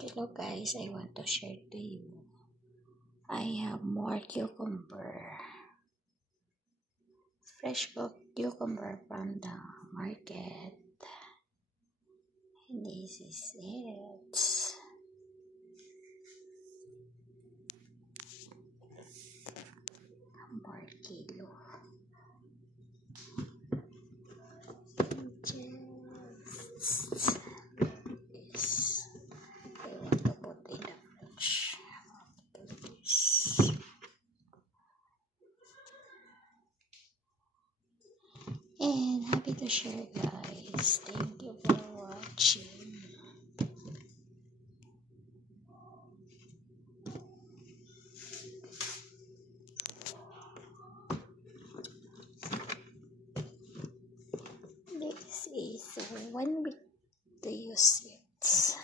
Hello guys, I want to share to you. I have more cucumber, fresh cooked cucumber from the market. And this is it. More kilo. Just this. I want to put in the fridge. And happy to share guys. Thank you for watching. This is 1 week to use it.